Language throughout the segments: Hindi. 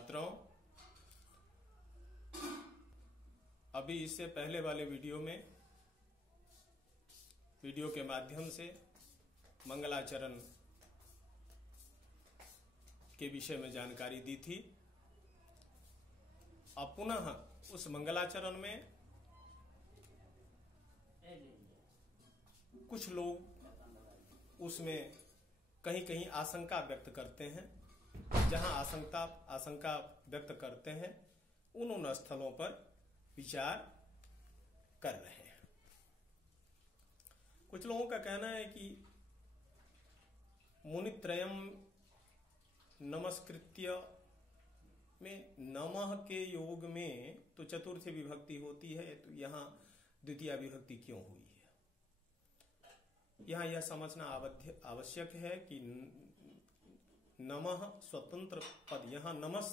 छात्रों, अभी इससे पहले वाले वीडियो के माध्यम से मंगलाचरण के विषय में जानकारी दी थी। अब पुनः उस मंगलाचरण में कुछ लोग उसमें कहीं कहीं आशंका व्यक्त करते हैं। जहां आशंका व्यक्त करते हैं उन स्थलों पर विचार कर रहे हैं। कुछ लोगों का कहना है कि मुनित्रयम नमस्कृत्य में नमः के योग में तो चतुर्थी विभक्ति होती है, तो यहां द्वितीय विभक्ति क्यों हुई है? यहां यह समझना आवश्यक है कि नमः स्वतंत्र पद, यहां नमस्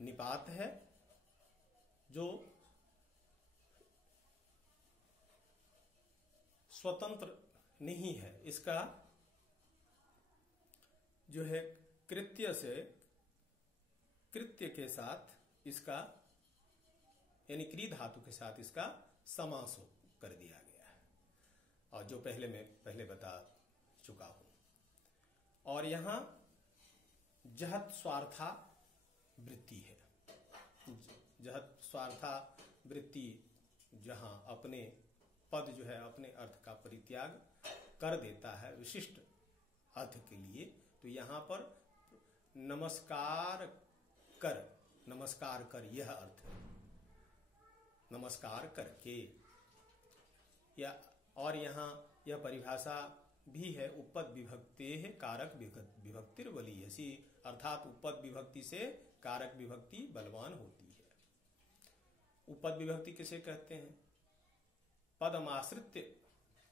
निपात है जो स्वतंत्र नहीं है। इसका जो है कृत्य के साथ इसका यानी क्री धातु के साथ इसका समास कर दिया गया है, और जो पहले बता चुका हूं। और यहां जहत स्वार्था वृत्ति है। जहत स्वार्था वृत्ति जहां अपने पद जो है अपने अर्थ का परित्याग कर देता है विशिष्ट अर्थ के लिए, तो यहां पर नमस्कार कर यह अर्थ है, नमस्कार करके। या और यहां यह परिभाषा भी है उपपद विभक्ते है कारक विभक्तिर बलीयसी, अर्थात उपपद विभक्ति से कारक विभक्ति बलवान होती है। उपपद विभक्ति किसे कहते हैं? पदमाश्रित्य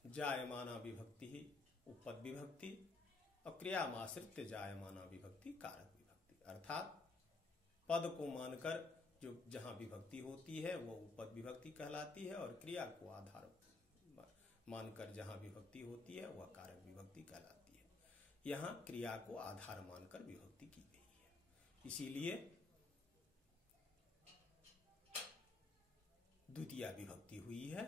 जायमाना विभक्ति ही उपपद विभक्ति, और क्रियामाश्रित्य जायमाना विभक्ति कारक विभक्ति। अर्थात पद को मानकर जो जहां विभक्ति होती है वो उपपद विभक्ति कहलाती है, और क्रिया को आधार मानकर जहां विभक्ति होती है वह कारक विभक्ति कहलाती है। यहां क्रिया को आधार मानकर विभक्ति की गई है, इसीलिए द्वितीय विभक्ति हुई है।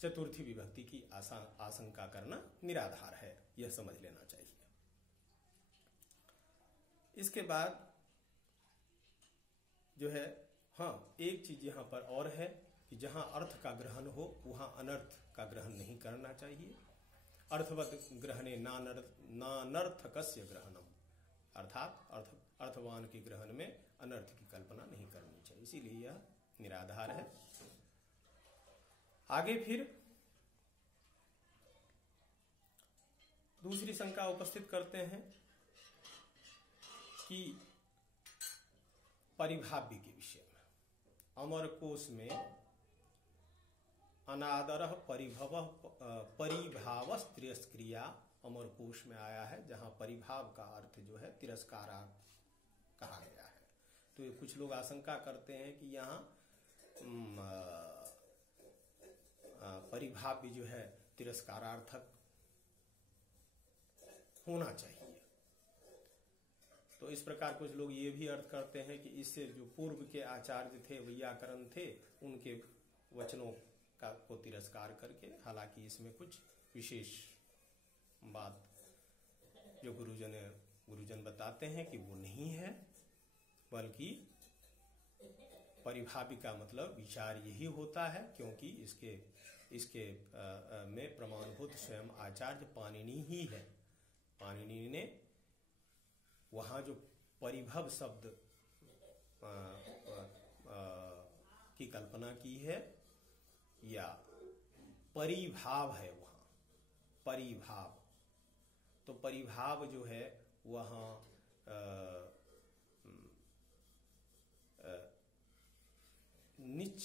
चतुर्थी विभक्ति की आशंका करना निराधार है, यह समझ लेना चाहिए। इसके बाद जो है एक चीज यहां पर और है कि जहां अर्थ का ग्रहण हो वहां अनर्थ का ग्रहण नहीं करना चाहिए। अर्थवत ग्रहणे नानर्थकस्य ग्रहणम, अर्थात अर्थवान के ग्रहण में अनर्थ की कल्पना नहीं करनी चाहिए, इसीलिए यह निराधार है। आगे फिर दूसरी शंका उपस्थित करते हैं कि परिभाव्य के विषय में। अमरकोश में अनादर परिभावस्त्रियस्क्रिया अमरकोश में आया है, जहां परिभाव का अर्थ जो है तिरस्कार कहा गया है। तो कुछ लोग आशंका करते हैं कि यहाँ परिभाव्य जो है तिरस्कारार्थक होना चाहिए। तो इस प्रकार कुछ लोग ये भी अर्थ करते हैं कि इससे जो पूर्व के आचार्य थे, वैयाकरण थे, उनके वचनों को तिरस्कार करके, हालांकि इसमें कुछ विशेष बात जो गुरुजन बताते हैं कि वो नहीं है, बल्कि परिभाव्य का मतलब विचार यही होता है, क्योंकि इसके में प्रमाणभूत स्वयं आचार्य पाणिनि ही है। पाणिनि ने वहां जो परिभव शब्द की कल्पना की है, या परिभाव है वहां, परिभाव, तो परिभाव जो है वहां निच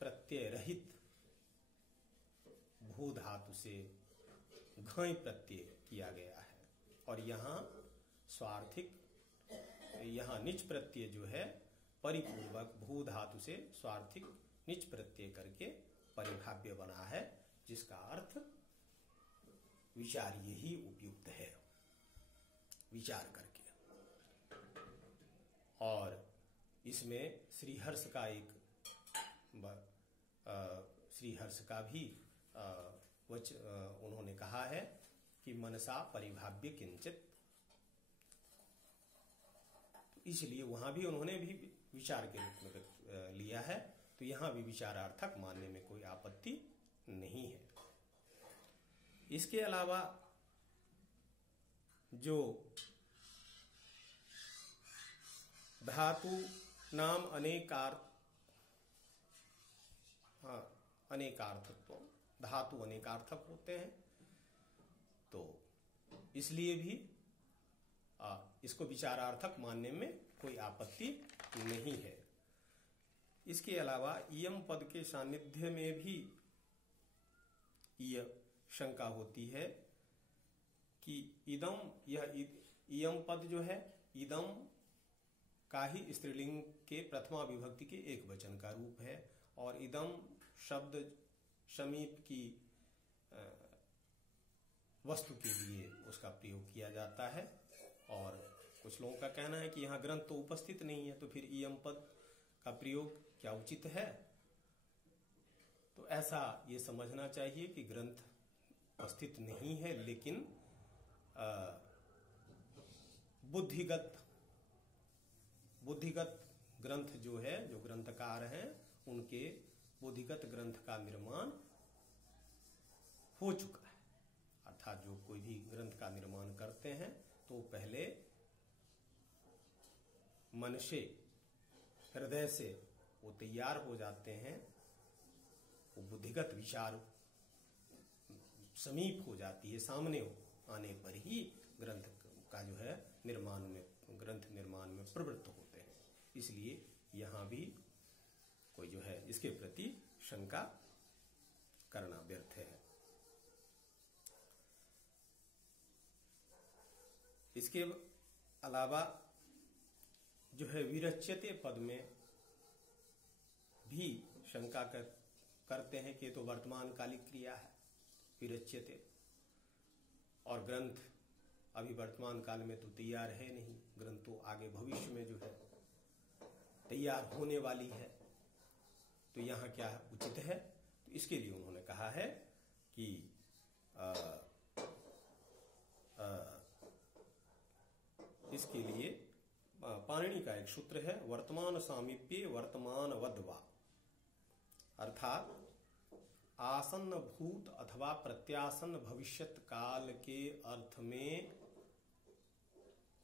प्रत्यय रहित भू धातु से घय प्रत्यय किया गया है, और यहां स्वार्थिक, यहां निच प्रत्यय जो है परिपूर्वक भू धातु से स्वार्थिक निच प्रत्यय करके परिभाव्य बना है, जिसका अर्थ विचार यही उपयुक्त है, विचार करके। इसमें श्रीहर्ष का एक श्रीहर्ष का भी उन्होंने कहा है कि मनसा परिभाव्य किंचित, इसलिए वहां भी उन्होंने भी विचार के रूप में लिया है, तो यहां भी विचारार्थक मानने में कोई आपत्ति नहीं है। इसके अलावा जो धातु नाम अनेकार्थत्व, धातु अनेकार्थक होते हैं, तो इसलिए भी इसको विचारार्थक मानने में कोई आपत्ति नहीं है। इसके अलावा इयम पद के सानिध्य में भी यह शंका होती है कि इदम, यह इयम पद जो है इदम का ही स्त्रीलिंग के प्रथमा विभक्ति के एक वचन का रूप है, और इदम शब्द समीप की वस्तु के लिए उसका प्रयोग किया जाता है। और कुछ लोगों का कहना है कि यहाँ ग्रंथ तो उपस्थित नहीं है, तो फिर इयम पद का प्रयोग क्या उचित है? तो ऐसा ये समझना चाहिए कि ग्रंथ उपस्थित नहीं है, लेकिन बुद्धिगत ग्रंथ जो है, जो ग्रंथकार हैं, उनके बुद्धिगत ग्रंथ का निर्माण हो चुका है। अर्थात जो कोई भी ग्रंथ का निर्माण करते हैं तो पहले मन से, हृदय से वो तैयार हो जाते हैं, वो बुद्धिगत विचार समीप हो जाती है, सामने आने पर ही ग्रंथ का जो है ग्रंथ निर्माण में प्रवृत्त होते हैं। इसलिए यहां भी कोई जो है इसके प्रति शंका करना व्यर्थ है। इसके अलावा जो है विरच्यते पद में भी शंका करते हैं कि तो वर्तमान कालिक क्रिया है विरच्यते, और ग्रंथ अभी वर्तमान काल में तो तैयार है नहीं, ग्रंथ तो आगे भविष्य में जो है तैयार होने वाली है, तो यहाँ क्या उचित है? तो इसके लिए उन्होंने कहा है कि इसके लिए पाणिनि का एक सूत्र है, वर्तमान सामीप्य वर्तमान वद्वा, अर्थात आसन्न भूत अथवा प्रत्यासन्न भविष्यत काल के अर्थ में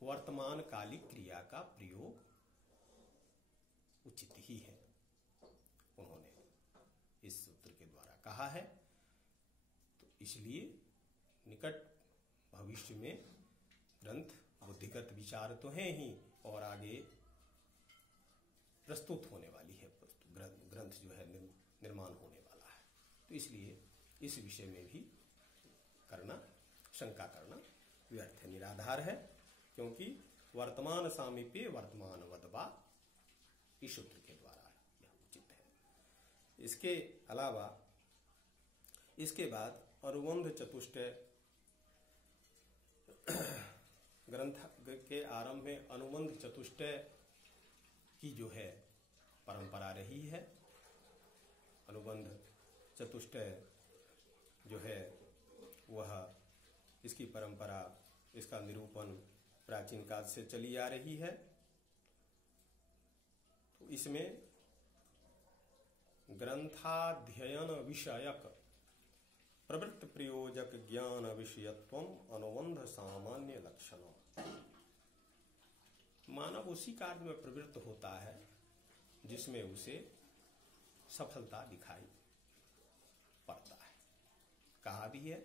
वर्तमान कालिक क्रिया का प्रयोग उचित ही है, उन्होंने इस सूत्र के द्वारा कहा है। तो इसलिए निकट भविष्य में ग्रंथ बुद्धिगत विचार तो हैं ही, और आगे प्रस्तुत होने वाली है, ग्रंथ जो है निर्माण होने वाला है। तो इसलिए इस विषय में भी शंका करना व्यर्थ है, निराधार है, क्योंकि वर्तमान सामीप्य वर्तमान वद्वा इस सूत्र के द्वारा यह उचित है। इसके अलावा इसके बाद अनुबंध चतुष्टय, ग्रंथ के आरंभ में अनुबंध चतुष्टय की जो है परंपरा रही है। अनुबंध चतुष्टय जो है वह, इसकी परंपरा, इसका निरूपण प्राचीन काल से चली आ रही है। तो इसमें ग्रंथाध्ययन विषयक प्रवृत्त प्रयोजक ज्ञान विषयत्व अनुबंध सामान्य लक्षण, मानव उसी कार्य में प्रवृत्त होता है जिसमें उसे सफलता दिखाई पड़ता है। कहा भी है,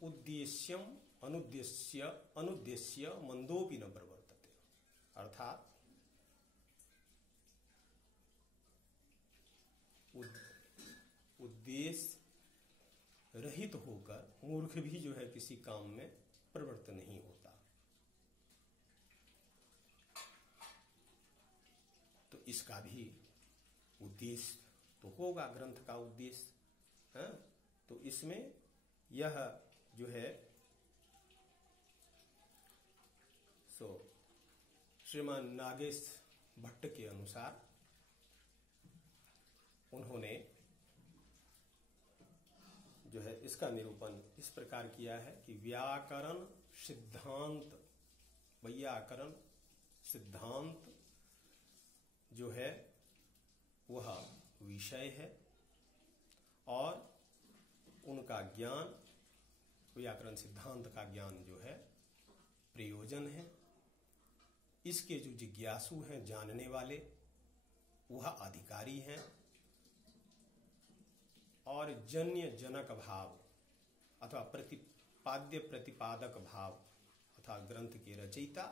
उद्देश्यम अनुद्देश्य मंदोपि न प्रवर्तते, अर्थात उद्देश्य रहित होकर मूर्ख भी जो है किसी काम में प्रवृत्त नहीं होता। तो इसका भी उद्देश्य तो होगा, ग्रंथ का उद्देश्य है। तो इसमें यह जो है श्रीमान नागेश भट्ट के अनुसार उन्होंने जो है इसका निरूपण इस प्रकार किया है कि व्याकरण सिद्धांत, वैयाकरण सिद्धांत जो है वह विषय है और उनका ज्ञान, व्याकरण सिद्धांत का ज्ञान जो है प्रयोजन है। इसके जो जिज्ञासु हैं, जानने वाले, वह अधिकारी हैं और जन्य जनक भाव अथवा प्रतिपाद्य प्रतिपादक भाव अर्थात ग्रंथ के रचयिता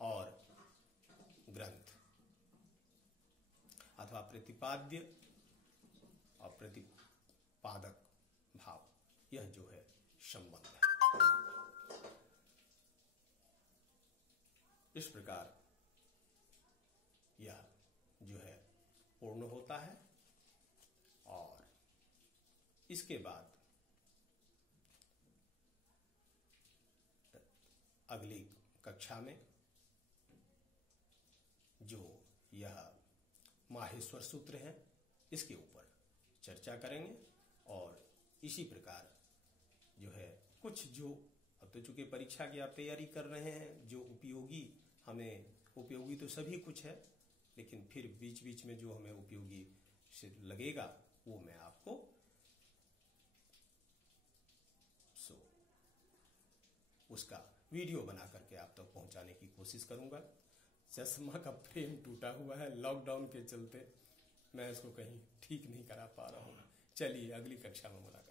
और ग्रंथ अथवा प्रतिपाद्य और प्रतिपादक भाव, यह जो है संबंध है। इस प्रकार यह जो है पूर्ण होता है और इसके बाद अगली कक्षा में जो यह माहेश्वर सूत्र है इसके ऊपर चर्चा करेंगे और इसी प्रकार जो है कुछ जो अब तो चूंकि परीक्षा की आप तैयारी कर रहे हैं, जो उपयोगी हमें, उपयोगी तो सभी कुछ है लेकिन फिर बीच बीच में जो हमें उपयोगी से लगेगा वो मैं आपको उसका वीडियो बना करके आप तक पहुंचाने की कोशिश करूंगा। चश्मा का फ्रेम टूटा हुआ है, लॉकडाउन के चलते मैं इसको कहीं ठीक नहीं करा पा रहा हूं। चलिए अगली कक्षा में मुलाकात।